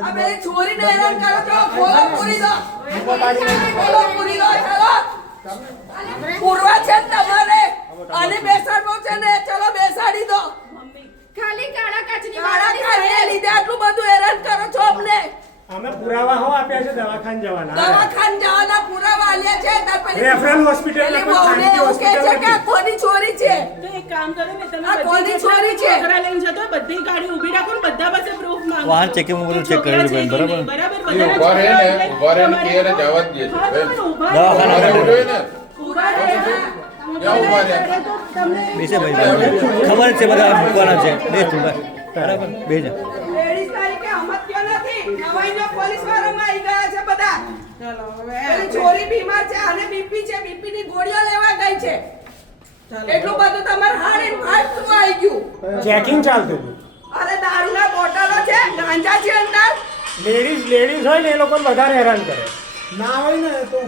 અબે છોરીને હેરાન કરો છો ખોલો પૂરી દો ખોલો પૂરી દો ચાલો પૂરવા છે તમારે અને બેસાડવો છે ને ચલો બેસાડી દો ખાલી કાળા કાચની લીધે આટલું બધું હેરાન કરો છો અમને અમે પુરાવા હો આપ્યા છે દવાખાને જવાના જવાના પુરાવા આલ્યા છે તાર પછી રેફરલ હોસ્પિટલ પેલી વહુને એવું કહે છે કે આ કોની ચોરી છે તો એક કામ કરો ને તમે આ કોની ચોરી છે છોકરા લઈને જતો બધી ગાડી ઊભી રાખો ને બધા પાસે પ્રૂફ માંગો વાહન ચેકિંગ બધું ચેક કરેલું બેન બરાબર બરાબર ઉભા રહે ને કેરે જવા જ દે દવાખાના ઉભા રહે ક્યાં ઉભા રહે બેસે ભાઈ ખબર છે બધા મૂકવાના છે બે તું બરાબર બે જા લેડીઝ તારીખે હમત્યો નથી નવાઈનો પોલીસ વાળામાં આવી ગયા છે બધા ચલો હવે પેલી છોરી બીમાર છે અને બીપી છે બીપી ની ગોળીઓ લેવા ગઈ છે એટલું બધું તમારે હાડ એન્ડ ફાટ શું આવી ગયું ચેકિંગ ચાલતું હતું અરે દારૂના બોટલો છે ગાંજા છે અંદર લેડીઝ હોય ને એ લોકોને વધારે હેરાન કરે ના હોય ને તો